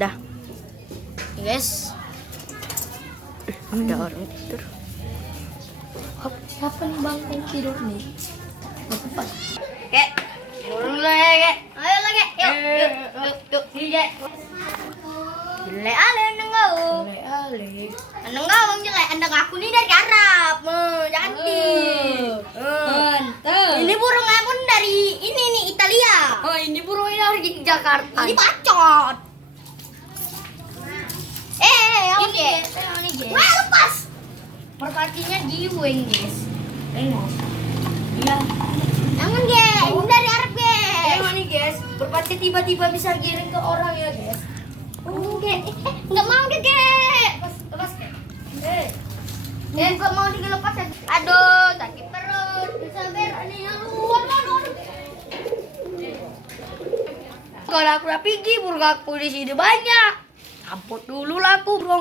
Dah. Guys, Ada orang tidur. siapa nih bang yang tidur nih? Cepat. Kek, turun dulu ya, Kek. Ayo lagi, yuk. Sini, Kek. Jelek ale nengau. Ale. Nengau bang jelek, andang aku nih dari Arab. Cantik. Mantap. Ini burung amun dari ini nih Italia. Oh, ini burung ini dari Jakarta. Ini bacot. Oke. Ini, guys. Wah, lepas. Merpatinya giweng, guys. Tengok. Iya. Namun, guys, ini dari Arab, guys. Tengok nih, guys. Merpati tiba-tiba bisa giring ke orang ya, guys. Oke. Enggak mau deh, guys. Lepas, Kek. Enggak mau dilepas ya. Aduh, sakit perut. Bisa berak nih. Aduh. Kalau aku udah pergi, burung aku di sini banyak. Campur dulu lah aku, bro.